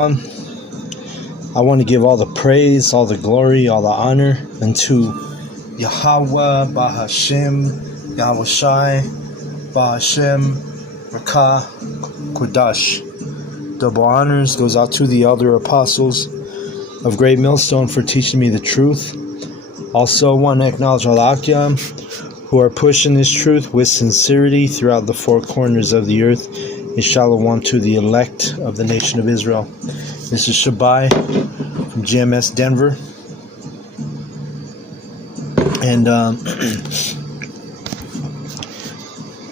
Um, I want to give all the praise, all the glory, all the honor unto Yahweh, Bahashem, Yahweh Shai, Bahashem, Rakah, Kodash. Double honors goes out to the elder apostles of Great Millstone for teaching me the truth. Also want to acknowledge all the Akyam who are pushing this truth with sincerity throughout the four corners of the earth. Shalom to the elect of the nation of Israel. This is Shabai from GMS Denver. And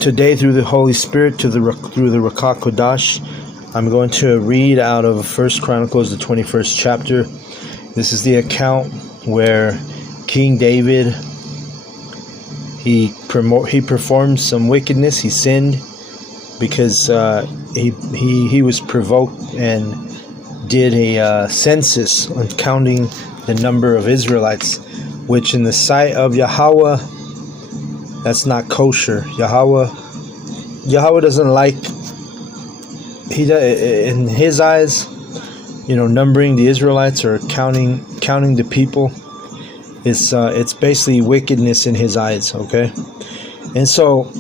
today, through the Holy Spirit, through the Rakah Kodash, I'm going to read out of 1 Chronicles, the 21st chapter. This is the account where King David, he performed some wickedness. He sinned because he was provoked and did a census on counting the number of Israelites, which in the sight of Yahweh, that's not kosher. Yahweh doesn't like, in his eyes, numbering the Israelites or counting the people, it's basically wickedness in his eyes. Okay, and so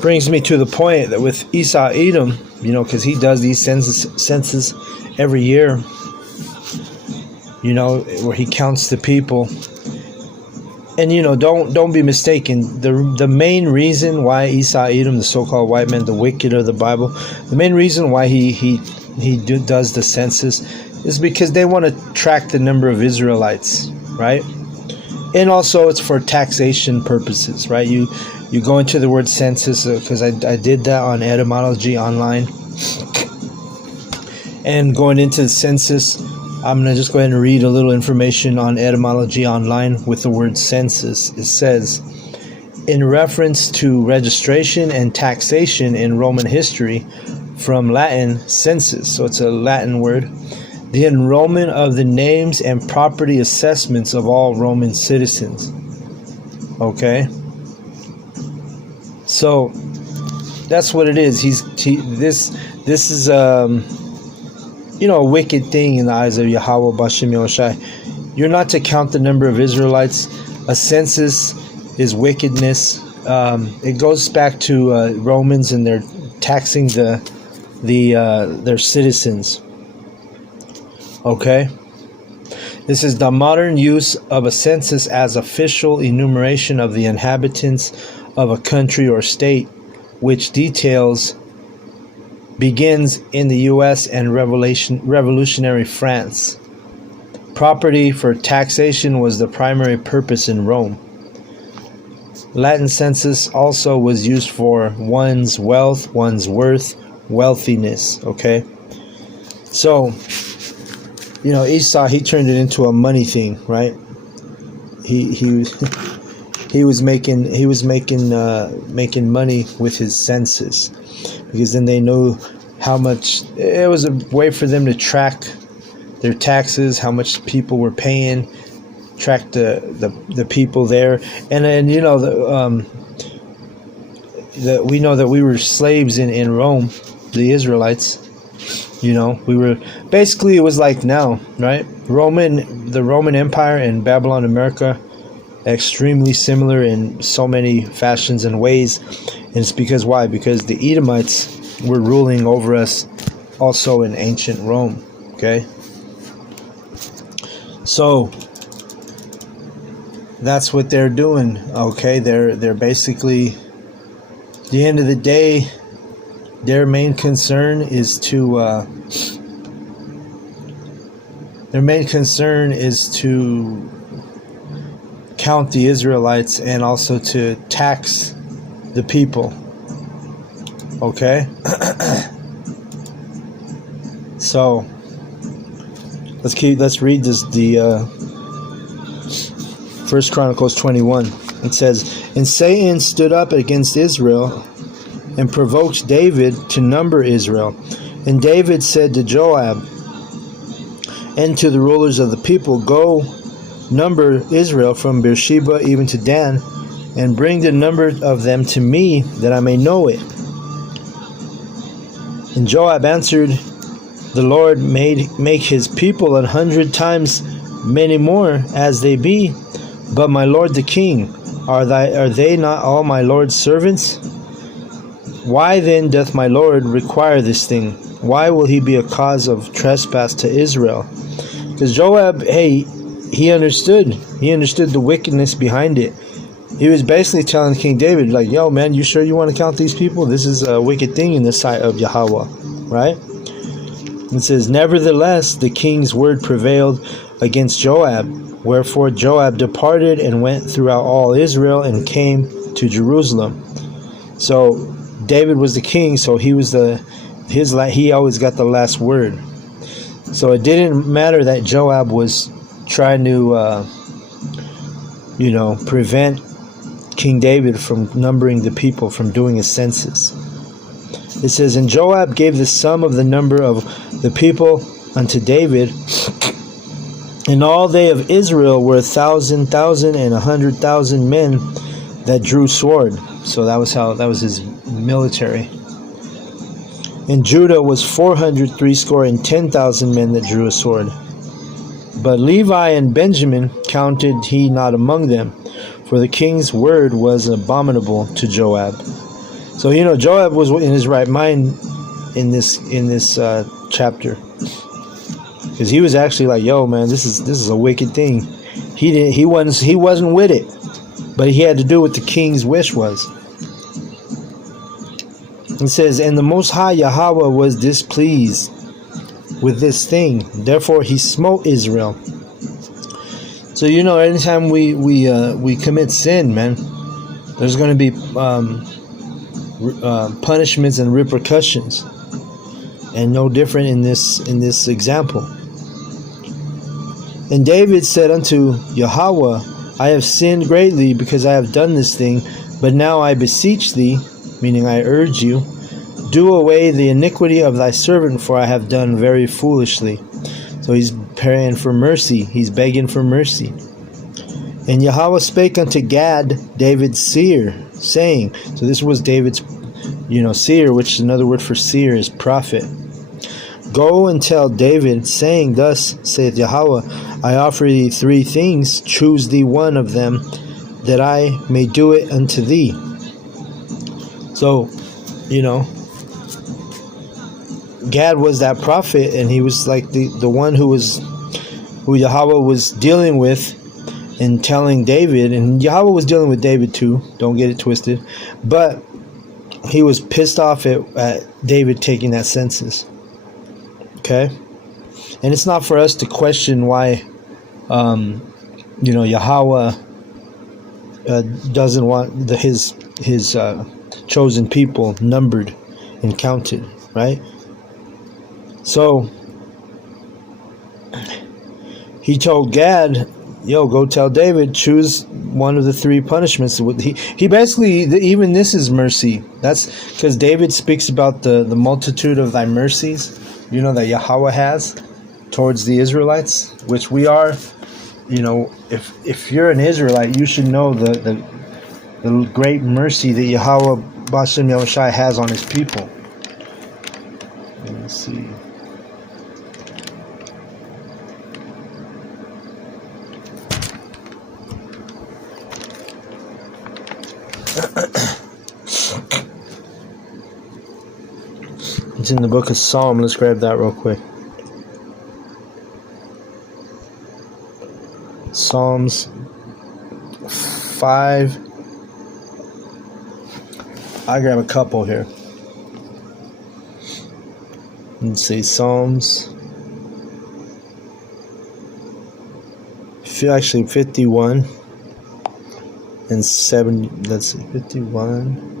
brings me to the point that with Esau Edom, because he does these census every year, where he counts the people. And don't be mistaken. The main reason why Esau Edom, the so-called white man, the wicked of the Bible, the main reason why he does the census is because they want to track the number of Israelites, right? And also it's for taxation purposes, right? You go into the word census because I did that on Etymology Online. And going into the census, I'm going to just go ahead and read a little information on Etymology Online with the word census. It says, in reference to registration and taxation in Roman history, from Latin census, so it's a Latin word, the enrollment of the names and property assessments of all Roman citizens. Okay? So that's what it is. This is a wicked thing in the eyes of Yahweh Bashem Yahushai. You're not to count the number of Israelites. A census is wickedness. It goes back to Romans, and they're taxing their citizens. Okay. This is the modern use of a census as official enumeration of the inhabitants of a country or state, which begins in the U.S. and revolutionary France. Property for taxation was the primary purpose in Rome. Latin census also was used for one's wealth, one's worth, wealthiness. Okay, so Esau, he turned it into a money thing, right? He was making money with his census, because then they know how much. It was a way for them to track their taxes, how much people were paying, track the people there, and then we know that we were slaves in Rome, the Israelites. We were basically, it was like now, right? The Roman Empire and Babylon, America, extremely similar in so many fashions and ways. And it's because why? Because the Edomites were ruling over us also in ancient Rome. Okay, so that's what they're doing. Okay, they're basically, at the end of the day, their main concern is to count the Israelites and also to tax the people. Okay? So let's read the 1 Chronicles 21. It says, and Satan stood up against Israel and provoked David to number Israel. And David said to Joab and to the rulers of the people, go number Israel from Beersheba even to Dan, and bring the number of them to me, that I may know it. And Joab answered the Lord make his people 100 times many more as they be. But my lord the king, are they not all my lord's servants? Why then doth my lord require this thing? Why will he be a cause of trespass to Israel? Because Joab, hey, he understood the wickedness behind it. He was basically telling King David, like, yo, man, you sure you want to count these people? This is a wicked thing in the sight of Yahweh, right? It says, nevertheless, the king's word prevailed against Joab. Wherefore Joab departed and went throughout all Israel and came to Jerusalem. So David was the king, so he was he always got the last word. So it didn't matter that Joab was trying to, prevent King David from numbering the people, from doing a census. It says, and Joab gave the sum of the number of the people unto David, and all they of Israel were 1,000, 100,000 men that drew sword. So that was his military. And Judah was 460,000 men that drew a sword. But Levi and Benjamin counted he not among them, for the king's word was abominable to Joab. So Joab was in his right mind in this chapter, because he was actually like, yo, man, this is a wicked thing. He wasn't with it, but he had to do what the king's wish was. It says, and the Most High Yahweh was displeased with this thing, therefore he smote Israel. So anytime we commit sin, man, there's going to be punishments and repercussions, and no different in this example. And David said unto Yahweh, I have sinned greatly because I have done this thing, but now I beseech thee, meaning I urge you, do away the iniquity of thy servant, for I have done very foolishly. So he's praying for mercy. He's begging for mercy. And Yahweh spake unto Gad, David's seer, saying, so this was David's, seer, which is another word for seer is prophet. Go and tell David, saying, thus saith Yahweh, I offer thee 3 things, choose thee one of them, that I may do it unto thee. So, Gad was that prophet, and he was like the one who Yahweh was dealing with and telling David, and Yahweh was dealing with David too, don't get it twisted, but he was pissed off at David taking that census. Okay? And it's not for us to question why Yahweh doesn't want his chosen people numbered and counted, right? So he told Gad, yo, go tell David, choose one of the 3 punishments. He basically, even this is mercy. That's because David speaks about the multitude of thy mercies, that Yahweh has towards the Israelites, which we are. If you're an Israelite, you should know the great mercy that Yahweh Bashem Yahushai has on his people. Let me see. It's in the book of Psalm. Let's grab that real quick. Psalms 5. I'll grab a couple here. Let's see, Psalms. Actually, 51 and 70. Let's see, 51.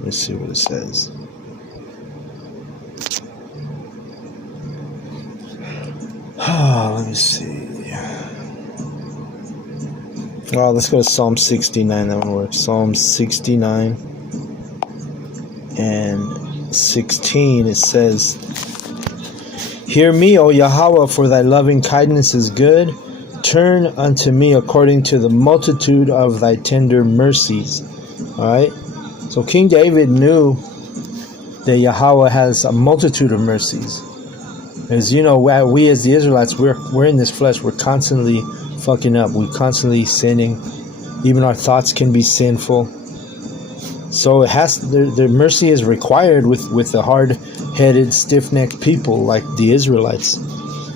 Let's see what it says. Let me see. Oh, let's go to Psalm 69. That one works. Psalm 69 and 16. It says, hear me, O Yahweh, for thy loving kindness is good. Turn unto me according to the multitude of thy tender mercies. All right. So King David knew that Yahweh has a multitude of mercies. As you know, we as the Israelites, we're in this flesh. We're constantly fucking up. We're constantly sinning. Even our thoughts can be sinful. So it has the mercy is required with the hard-headed, stiff-necked people like the Israelites.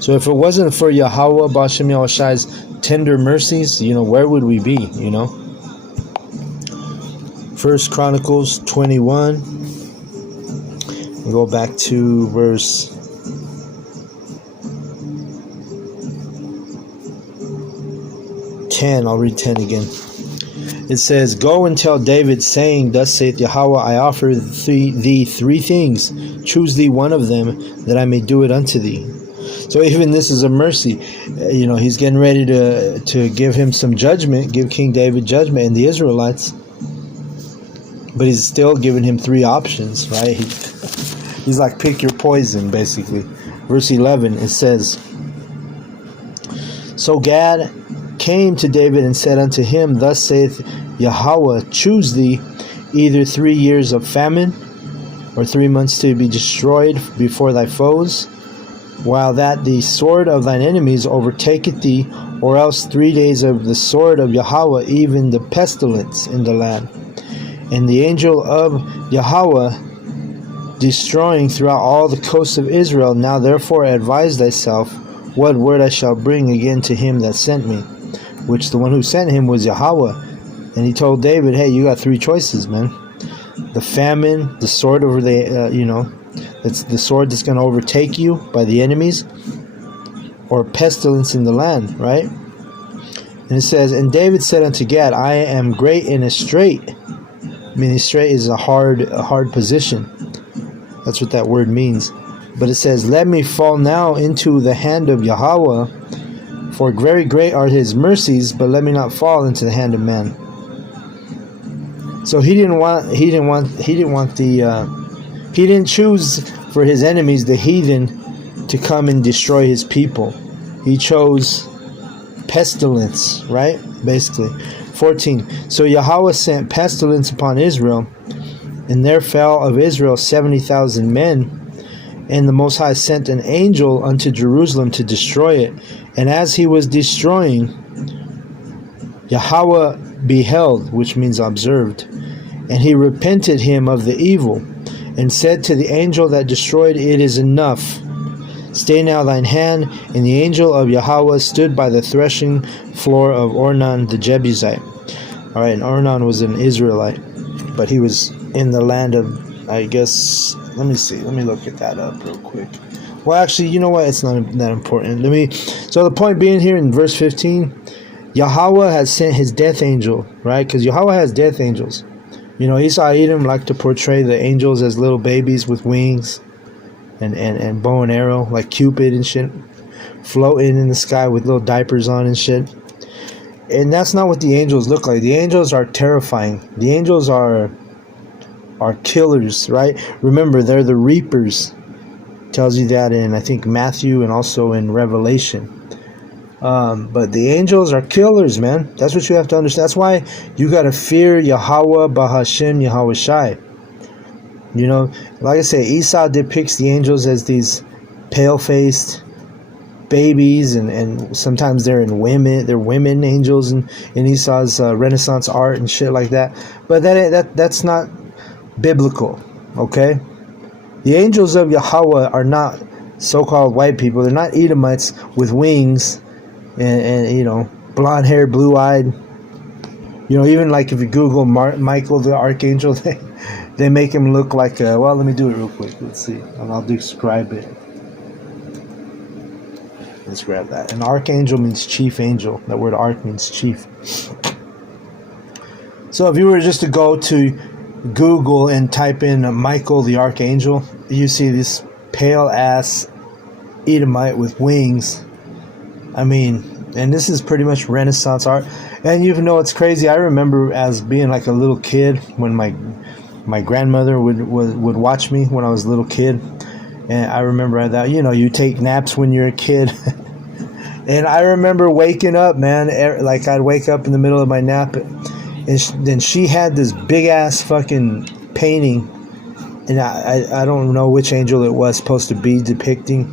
So if it wasn't for Yahweh B'Shem Yahushai's tender mercies, where would we be? First Chronicles 21. We'll go back to verse 10. I'll read 10 again. It says, "Go and tell David, saying, Thus saith Yahweh, I offer thee three things. Choose thee one of them, that I may do it unto thee." So even this is a mercy. He's getting ready to give him some judgment, give King David judgment and the Israelites. But he's still giving him three options, right? He's like, pick your poison, basically. Verse 11, it says, "So Gad came to David and said unto him, Thus saith Yahweh, choose thee either 3 years of famine, or 3 months to be destroyed before thy foes, while that the sword of thine enemies overtaketh thee, or else 3 days of the sword of Yahweh, even the pestilence in the land. And the angel of Yahweh destroying throughout all the coasts of Israel. Now therefore advise thyself what word I shall bring again to him that sent me," which the one who sent him was Yahweh. And he told David, hey, you got three choices, man. The famine, the sword over that's the sword that's going to overtake you by the enemies, or pestilence in the land, right? And it says, "And David said unto Gad, I am great in a strait." Meaning strait is a hard position. That's what that word means. But it says, "Let me fall now into the hand of Yahweh, for very great are his mercies, but let me not fall into the hand of man." So he didn't choose for his enemies, the heathen, to come and destroy his people. He chose pestilence, right? Basically. 14. "So Yahweh sent pestilence upon Israel, and there fell of Israel 70,000 men. And the Most High sent an angel unto Jerusalem to destroy it. And as he was destroying, Yahweh beheld," which means observed, "and he repented him of the evil, and said to the angel that destroyed, It is enough. Stay now thine hand. And the angel of Yahweh stood by the threshing floor of Ornan the Jebusite." All right, and Ornan was an Israelite, but he was in the land of, I guess, let me see. Let me look at that up real quick. Well, actually, you know what? It's not that important. So the point being here in verse 15, Yahweh has sent his death angel, right? Because Yahweh has death angels. Esau Edom like to portray the angels as little babies with wings and bow and arrow, like Cupid and shit, floating in the sky with little diapers on and shit. And that's not what the angels look like. The angels are terrifying. The angels are killers, right? Remember, they're the reapers. Tells you that in, I think, Matthew and also in Revelation. But the angels are killers, man. That's what you have to understand. That's why you got to fear Yahweh B'Hashem Yahushai. Like I say, Esau depicts the angels as these pale-faced babies, and sometimes they're women angels in Esau's Renaissance art and shit like that. But that's not biblical, okay? The angels of Yahweh are not so-called white people. They're not Edomites with wings and blonde hair, blue-eyed. Even like if you Google Michael the Archangel, they make him look like well, let me do it real quick. Let's see. And I'll describe it. Let's grab that. An archangel means chief angel. That word arch means chief. So if you were just to go to Google and type in Michael the Archangel, you see this pale-ass Edomite with wings. And this is pretty much Renaissance art. And it's crazy. I remember as being like a little kid when my grandmother would watch me when I was a little kid. And I remember that, you take naps when you're a kid. And I remember waking up, man, like I'd wake up in the middle of my nap. And then she had this big-ass fucking painting and I don't know which angel it was supposed to be depicting,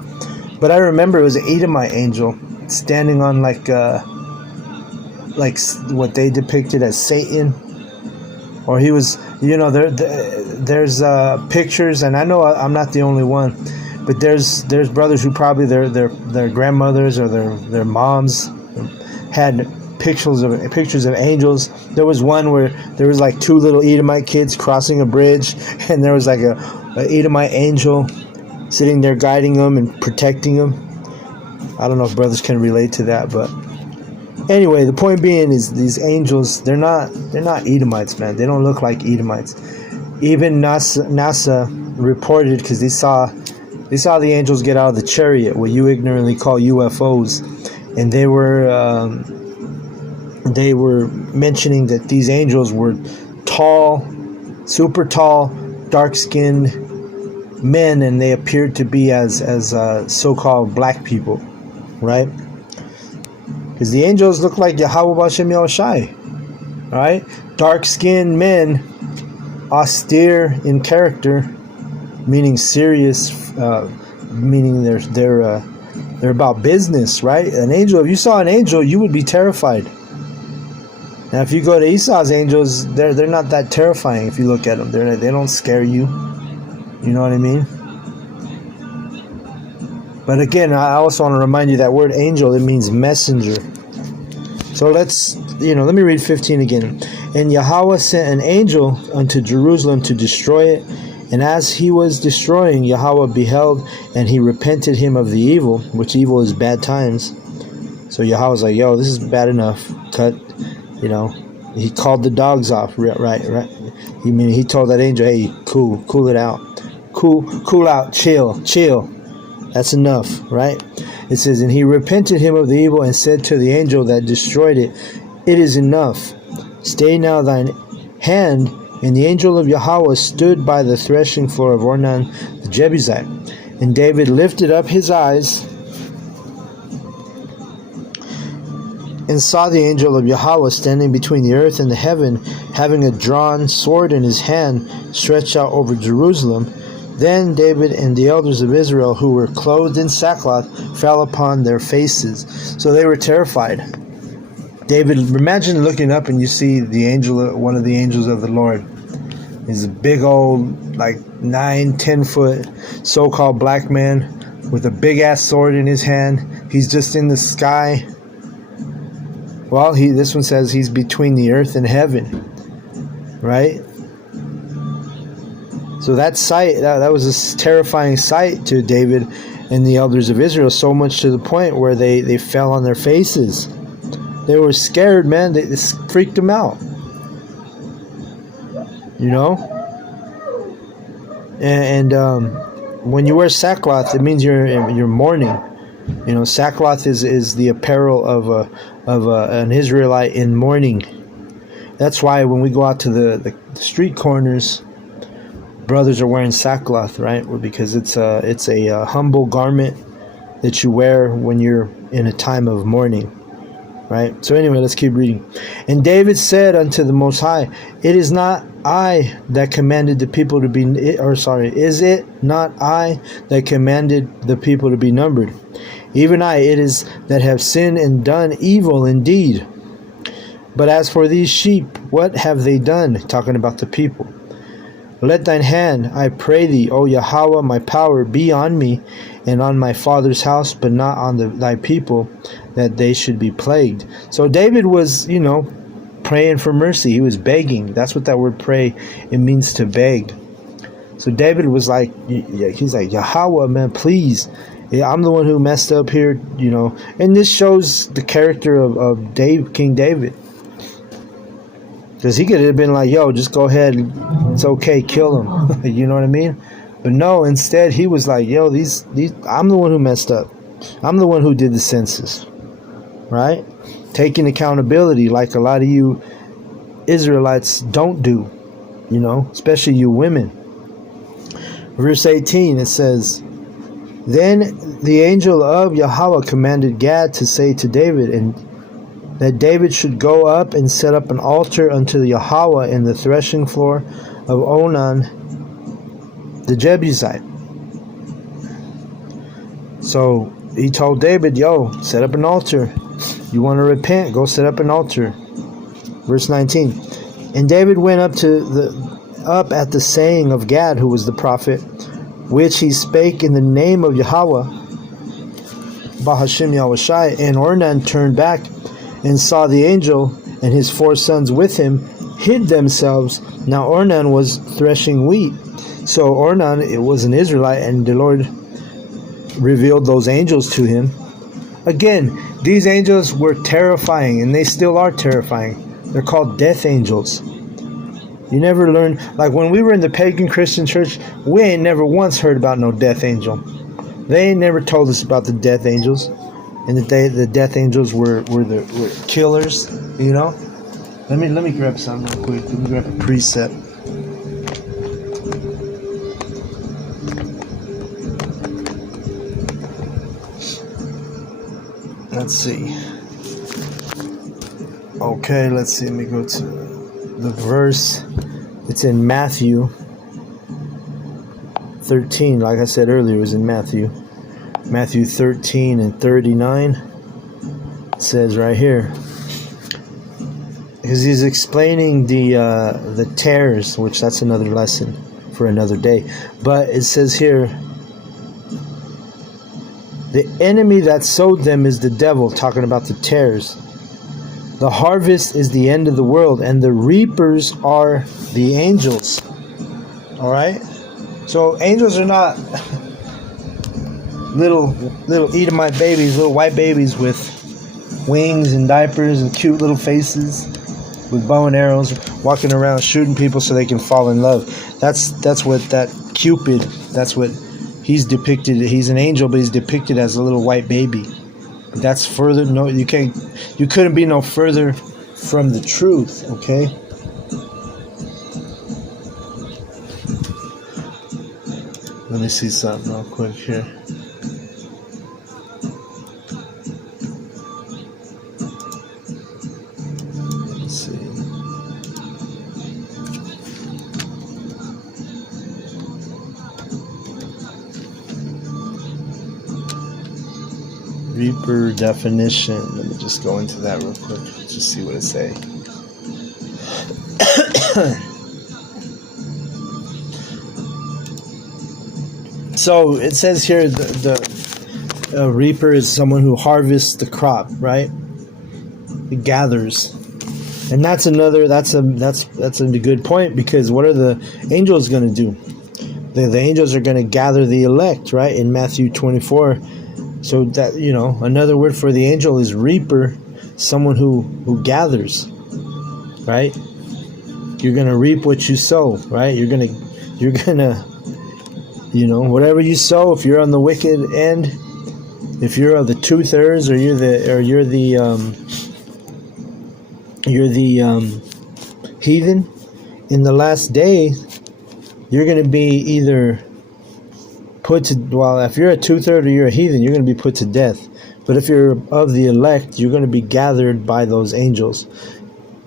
but I remember it was an Edomite angel standing on like what they depicted as Satan, or he was, there's pictures, and I know I'm not the only one, but there's brothers who probably their grandmothers or their moms had pictures of angels. There was one where there was like two little Edomite kids crossing a bridge, and there was like a Edomite angel sitting there guiding them and protecting them. I don't know if brothers can relate to that, but anyway, the point being is these angels, they're not Edomites, man. They don't look like Edomites. Even NASA reported, because they saw the angels get out of the chariot, what you ignorantly call UFOs, and they were mentioning that these angels were tall, super tall, dark-skinned men, and they appeared to be as so-called black people, right? Because the angels look like Yahweh Bashem Yahushai, right? Dark-skinned men, austere in character, meaning serious, meaning they're about business, right? An angel, if you saw an angel, you would be terrified. Now, if you go to Esau's angels, they're not that terrifying. If you look at them, they don't scare you. You know what I mean? But again, I also want to remind you that word angel, it means messenger. So let me read 15 again. And Yahweh sent an angel unto Jerusalem to destroy it. And as he was destroying, Yahweh beheld, and he repented him of the evil, which evil is bad times. So Yahweh's like, yo, this is bad enough. Cut, he called the dogs off, right. He told that angel, hey, cool it out. Cool out, chill. That's enough, right? It says, and he repented him of the evil and said to the angel that destroyed it, it is enough. Stay now thine hand. And the angel of Yahweh stood by the threshing floor of Ornan the Jebusite. And David lifted up his eyes and saw the angel of Yahweh standing between the earth and the heaven, having a drawn sword in his hand, stretched out over Jerusalem. Then David and the elders of Israel, who were clothed in sackcloth, fell upon their faces. So they were terrified. David, imagine looking up and you see one of the angels of the Lord. He's a big old, like 9-10 foot so-called black man with a big ass sword in his hand. He's just in the sky. Well, this one says he's between the earth and heaven, right? So that sight, that was a terrifying sight to David and the elders of Israel, so much to the point where they fell on their faces. They were scared, man. This freaked them out. And when you wear sackcloth, it means you're mourning. Sackcloth is the apparel of an Israelite in mourning. That's why when we go out to the street corners, brothers are wearing sackcloth, right? Because it's a humble garment that you wear when you're in a time of mourning. Right? So anyway, let's keep reading. And David said unto the Most High, is it not I that commanded the people to be numbered? Even I it is that have sinned and done evil indeed. But as for these sheep, what have they done? Talking about the people. Let thine hand, I pray thee, O Yahweh, my power, be on me and on my father's house, but not on thy people, that they should be plagued. So David was, praying for mercy. He was begging. That's what that word pray, it means to beg. So David was like, he's like, Yahweh, man, please. I'm the one who messed up here, And this shows the character of King David. Because he could have been like, yo, just go ahead. It's okay. Kill him. You know what I mean? But no, instead he was like, yo, these I'm the one who messed up. I'm the one who did the census. Right? Taking accountability like a lot of you Israelites don't do. Especially you women. Verse 18, it says, Then the angel of Yahweh commanded Gad to say to David, and that David should go up and set up an altar unto Yahweh in the threshing floor of Onan the Jebusite. So he told David, yo, set up an altar. You want to repent, go set up an altar. Verse 19. And David went up at the saying of Gad, who was the prophet, which he spake in the name of Yahweh, Bahashem Yahushai. And Ornan turned back and saw the angel and his 4 sons with him hid themselves. Now Ornan was threshing wheat. So Ornan, it was an Israelite, and the Lord revealed those angels to him. Again, these angels were terrifying, and they still are terrifying. They're called death angels. You never learn, like when we were in the pagan Christian church, we ain't never once heard about no death angel. They ain't never told us about the death angels, and that the death angels were killers. You know. Let me grab something real quick. Let me grab a precept. Let's see. Okay, let's see. Let me go to the verse. It's in Matthew 13. Like I said earlier, it was in Matthew 13 and 39. It says right here, because he's explaining the tares, which that's another lesson for another day. But it says here, the enemy that sowed them is the devil, talking about the tares. The harvest is the end of the world, and the reapers are the angels. All right? So angels are not little Edomite babies, little white babies with wings and diapers and cute little faces with bow and arrows walking around shooting people so they can fall in love. That's what that Cupid, that's what he's depicted. He's an angel, but he's depicted as a little white baby. That's further, no, you couldn't be no further from the truth, okay? Let me see something real quick here. Let's see. Reaper definition. Let me just go into that real quick. Just see what it say. So it says here the reaper is someone who harvests the crop, right? It gathers, and that's a good point, because what are the angels going to do? The angels are going to gather the elect, right? In Matthew 24. So that, another word for the angel is reaper, someone who gathers, right? You're gonna reap what you sow, right? You're gonna, whatever you sow. If you're on the wicked end, if you're of the 2/3, or you're the heathen, in the last day, you're gonna be either if you're a 2/3 or you're a heathen, you're going to be put to death. But if you're of the elect, you're going to be gathered by those angels,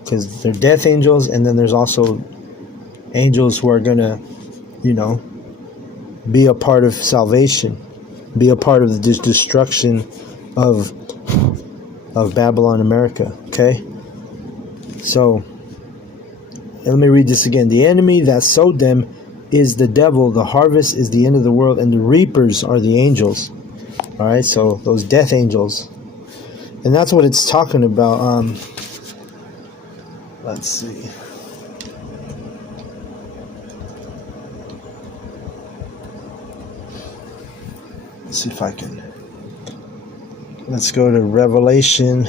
because they're death angels, and then there's also angels who are going to, be a part of salvation, be a part of the destruction of Babylon, America. Okay, so let me read this again. The enemy that sowed them is the devil, the harvest is the end of the world, and the reapers are the angels. All right, so those death angels, and that's what it's talking about. Let's see. Let's see if I can. Let's go to Revelation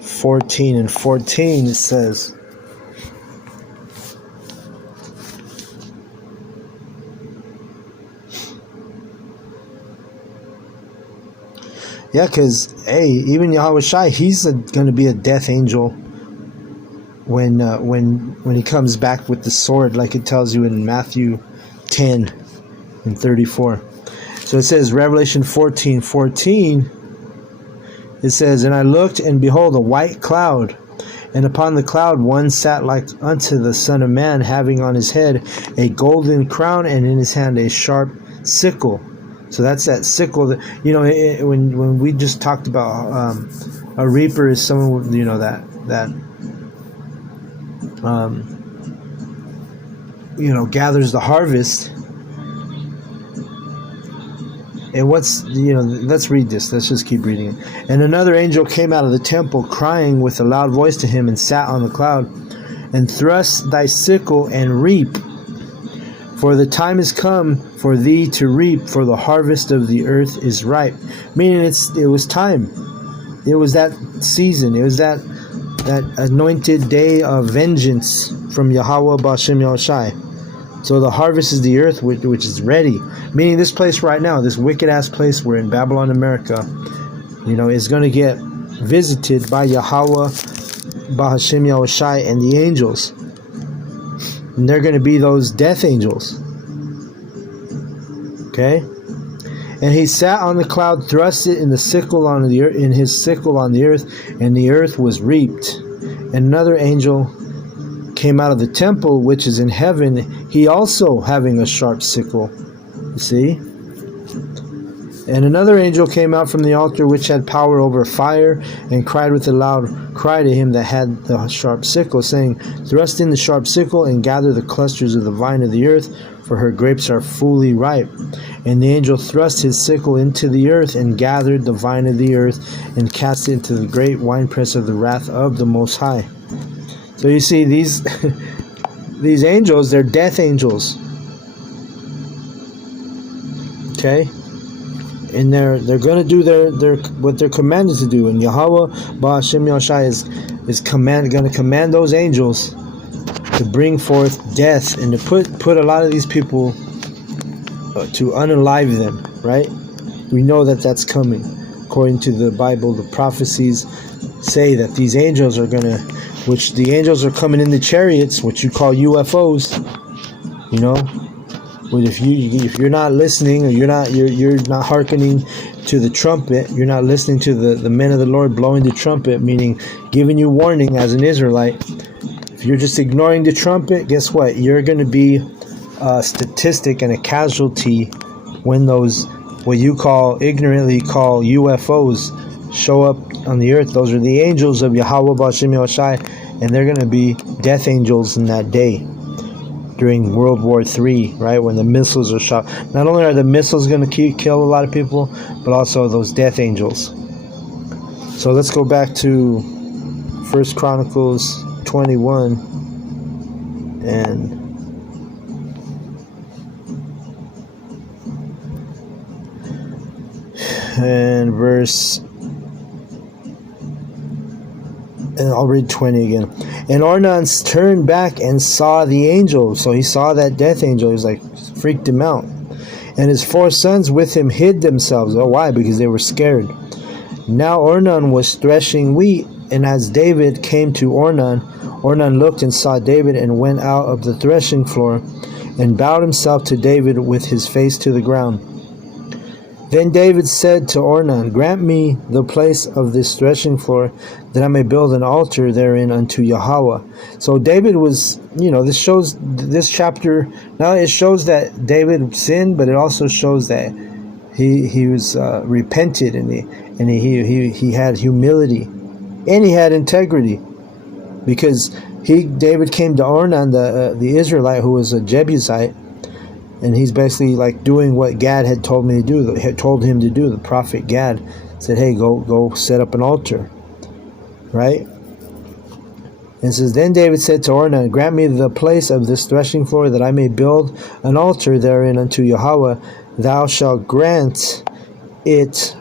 14 and 14. It says, yeah, because, hey, even Yahushua, he's going to be a death angel when he comes back with the sword, like it tells you in Matthew 10 and 34. So it says, Revelation 14:14, it says, and I looked, and behold, a white cloud, And upon the cloud one sat like unto the Son of Man, having on his head a golden crown, and in his hand a sharp sickle. So that's that sickle that, when we just talked about a reaper is someone, that gathers the harvest. And let's read this. Let's just keep reading it. And another angel came out of the temple, crying with a loud voice to him, and sat on the cloud, and thrust thy sickle and reap, for the time is come for thee to reap, for the harvest of the earth is ripe. Meaning it was time. It was that season. It was that anointed day of vengeance from Yahweh Ba'Shem Yahushai. So the harvest is the earth, which is ready. Meaning this place right now, this wicked-ass place we're in, Babylon, America, is going to get visited by Yahweh, Ba'Shem Yahushai, and the angels. And they're going to be those death angels. Okay? And he sat on the cloud, thrust it in his sickle on the earth, and the earth was reaped. And another angel came out of the temple which is in heaven, he also having a sharp sickle. You see? And another angel came out from the altar which had power over fire, and cried with a loud cry to him that had the sharp sickle, saying, Thrust in the sharp sickle, and gather the clusters of the vine of the earth, for her grapes are fully ripe. And the angel thrust his sickle into the earth, and gathered the vine of the earth, and cast it into the great winepress of the wrath of the Most High. So you see, these angels, they're death angels. Okay? And they're going to do their what they're commanded to do. And Yahweh Ba'Shem Yahushai is going to command those angels to bring forth death, and to put a lot of these people to unalive them, right? We know that that's coming. According to the Bible, the prophecies say that these angels are going to, which the angels are coming in the chariots, which you call UFOs, But if you're not listening, or you're not hearkening to the trumpet, you're not listening to the men of the Lord blowing the trumpet, meaning giving you warning as an Israelite. If you're just ignoring the trumpet, guess what? You're going to be a statistic and a casualty when those, what you ignorantly call UFOs, show up on the earth. Those are the angels of Yahweh Ba'Shem Yahushai, and they're going to be death angels in that day during World War III, right, when the missiles are shot. Not only are the missiles going to kill a lot of people, but also those death angels. So let's go back to 1 Chronicles 21 and verse, and I'll read 20 again. And Ornan turned back and saw the angel. So he saw that death angel. He was like, freaked him out. And his 4 sons with him hid themselves. Oh, why? Because they were scared. Now Ornan was threshing wheat, and as David came to Ornan looked and saw David, and went out of the threshing floor, and bowed himself to David with his face to the ground. Then David said to Ornan, Grant me the place of this threshing floor, that I may build an altar therein unto Yahweh. So David was, this chapter, now it shows that David sinned, but it also shows that he was repented, and he had humility, and he had integrity, because David came to Ornan, the Israelite, who was a Jebusite. And he's basically like doing what Gad had told him to do. The prophet Gad said, hey, go set up an altar. Right? And it says, Then David said to Ornan, Grant me the place of this threshing floor, that I may build an altar therein unto Yahweh. Thou shalt grant it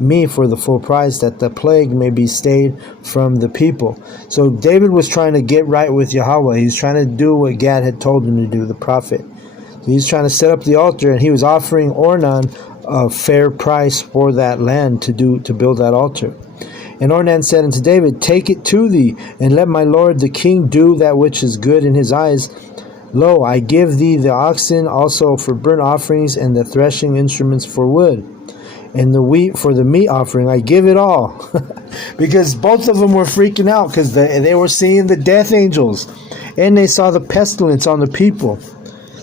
me for the full price, that the plague may be stayed from the people. So David was trying to get right with Yahweh. He's trying to do what Gad had told him to do, the prophet. So he's trying to set up the altar, and he was offering Ornan a fair price for that land to build that altar. And Ornan said unto David, Take it to thee, and let my lord the king do that which is good in his eyes. Lo, I give thee the oxen also for burnt offerings, and the threshing instruments for wood. and the wheat for the meat offering. I give it all. Because both of them were freaking out because they were seeing the death angels and they saw the pestilence on the people.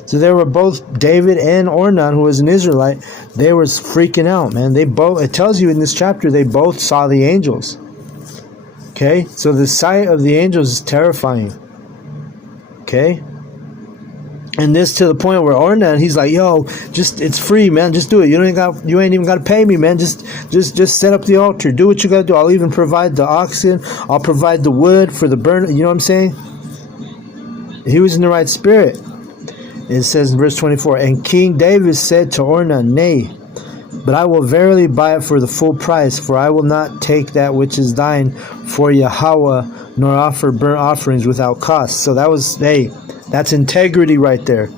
So they were both, David and Ornan, who was an Israelite, they were freaking out, man. They both, it tells you in this chapter, they both saw the angels. Okay? So the sight of the angels is terrifying. Okay? And this to the point where Ornan, he's like, yo, just, it's free, man. Just do it. You ain't even got to pay me, man. Just set up the altar. Do what you got to do. I'll even provide the oxen. I'll provide the wood for the burn. You know what I'm saying? He was in the right spirit. It says in verse 24, and King David said to Ornan, nay, but I will verily buy it for the full price, for I will not take that which is thine for Yahweh, nor offer burnt offerings without cost. So that was, hey, that's integrity right there.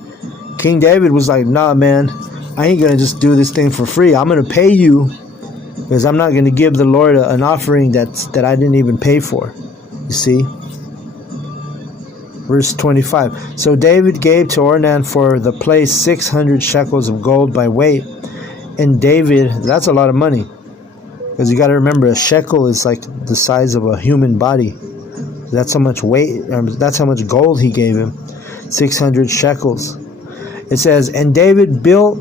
King David was like, nah, man, I ain't going to just do this thing for free. I'm going to pay you because I'm not going to give the Lord an offering that I didn't even pay for. You see? Verse 25. So David gave to Ornan for the place 600 shekels of gold by weight. And David, that's a lot of money. Because you got to remember, a shekel is like the size of a human body. That's how much weight, that's how much gold he gave him. 600 shekels. It says, and David built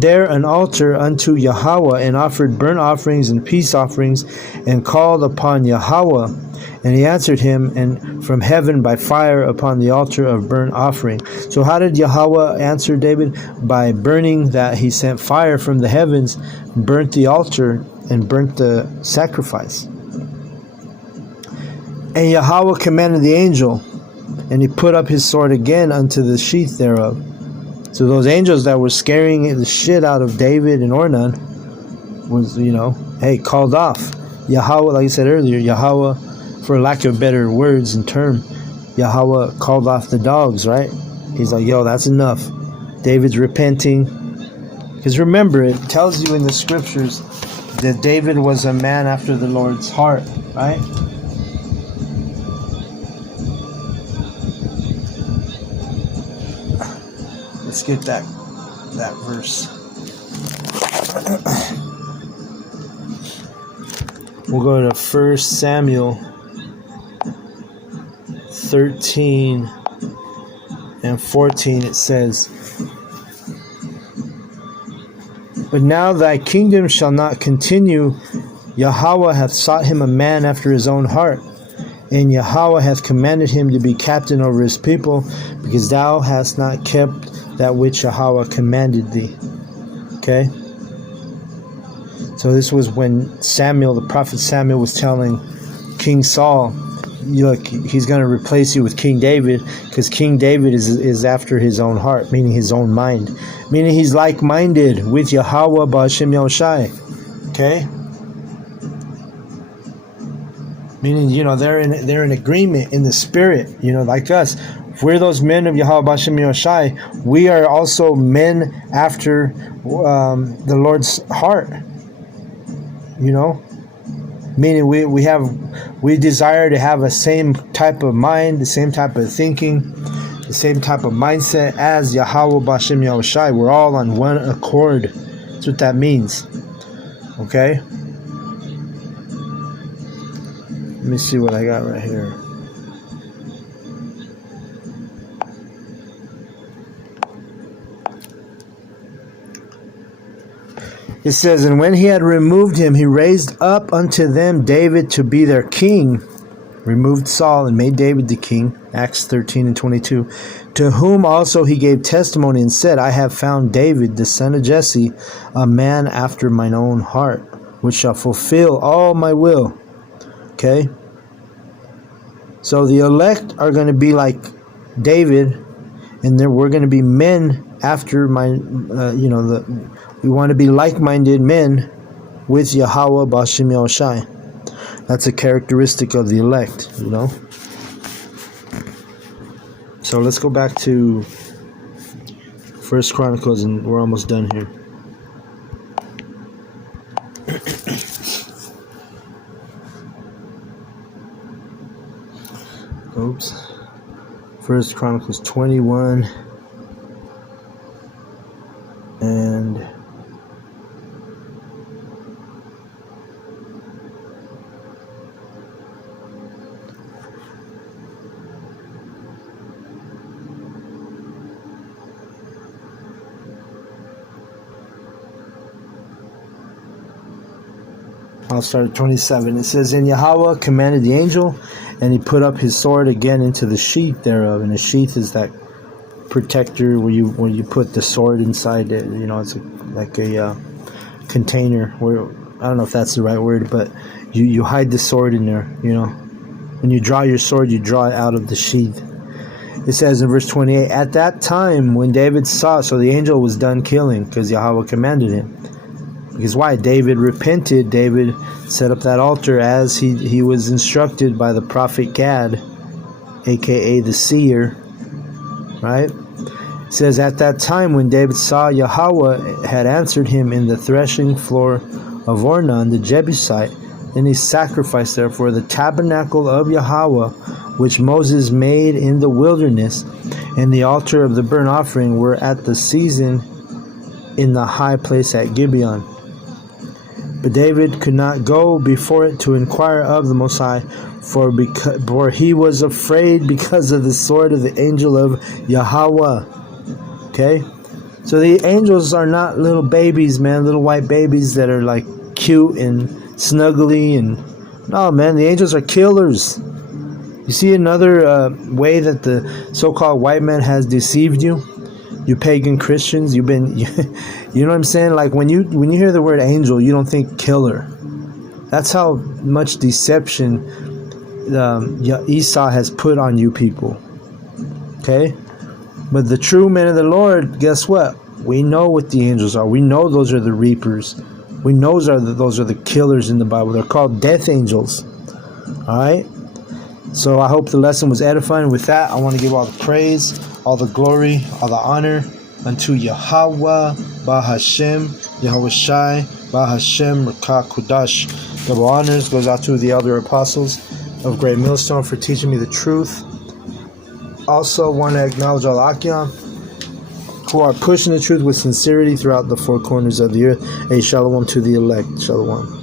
there an altar unto Yahweh, and offered burnt offerings and peace offerings, and called upon Yahweh. And he answered him, and from heaven by fire upon the altar of burnt offering. So how did Yahweh answer David? By burning that. He sent fire from the heavens, burnt the altar, and burnt the sacrifice. And Yahweh commanded the angel, and he put up his sword again unto the sheath thereof. So those angels that were scaring the shit out of David and Ornan was, hey, called off. Yahweh, like I said earlier, Yahweh, for lack of better words and term, Yahweh called off the dogs, right? He's like, yo, that's enough. David's repenting. Because remember, it tells you in the scriptures that David was a man after the Lord's heart, right? Let's get that verse. We'll go to 1 Samuel 13 and 14. It says, but now thy kingdom shall not continue. Yahweh hath sought him a man after his own heart, and Yahweh hath commanded him to be captain over his people, because thou hast not kept that which Yahweh commanded thee. Okay? So this was when Samuel, the prophet Samuel, was telling King Saul, look, he's going to replace you with King David, because King David is after his own heart, meaning his own mind, meaning he's like-minded with Yahweh Ba'Shem Yahushai. Okay? Meaning, they're in agreement in the spirit, like us. If we're those men of Yahweh Ba'Shem Yahushai, we are also men after the Lord's heart. Meaning we desire to have the same type of mind, the same type of thinking, the same type of mindset as Yahweh Ba'Shem Yahushai. We're all on one accord. That's what that means. Okay? Let me see what I got right here. It says, and when he had removed him, he raised up unto them David to be their king. Removed Saul and made David the king. Acts 13 and 22. To whom also he gave testimony and said, I have found David, the son of Jesse, a man after mine own heart, which shall fulfill all my will. Okay? So the elect are going to be like David, and we're going to be men after we want to be like-minded men with Yahweh Ba'Shem Yahushai. That's a characteristic of the elect, So let's go back to 1 Chronicles, and we're almost done here. Oops. 1 Chronicles 21 and I'll start at 27. It says, And Yahweh commanded the angel, and he put up his sword again into the sheath thereof. And a sheath is that protector where you put the sword inside it. It's like a container where, I don't know if that's the right word, but you hide the sword in there. When you draw your sword, you draw it out of the sheath. It says in verse 28, At that time when David saw, so the angel was done killing because Yahweh commanded him. Because why? David repented. David set up that altar as he was instructed by the prophet Gad, aka the seer. Right? It says, At that time when David saw Yahweh had answered him in the threshing floor of Ornan the Jebusite, then he sacrificed there for the tabernacle of Yahweh, which Moses made in the wilderness, and the altar of the burnt offering were at the season in the high place at Gibeon. But David could not go before it to inquire of the Most High, for he was afraid because of the sword of the angel of Yahweh. Okay? So the angels are not little babies, man, little white babies that are like cute and snuggly. And no, man, the angels are killers. You see another way that the so-called white man has deceived you? You pagan Christians, you know what I'm saying? Like when you hear the word angel, you don't think killer. That's how much deception Esau has put on you people. Okay? But the true men of the Lord, guess what? We know what the angels are. We know those are the reapers. We know those are the killers in the Bible. They're called death angels. Alright? So I hope the lesson was edifying. With that, I want to give all the praise, all the glory, all the honor unto Yahweh, Bahashem, Yahweh Shai, Bahashem, Rakah Kudash. Double honors goes out to the elder apostles of Great Millstone for teaching me the truth. Also want to acknowledge all the Akyam who are pushing the truth with sincerity throughout the four corners of the earth. A shalom to the elect. Shalom.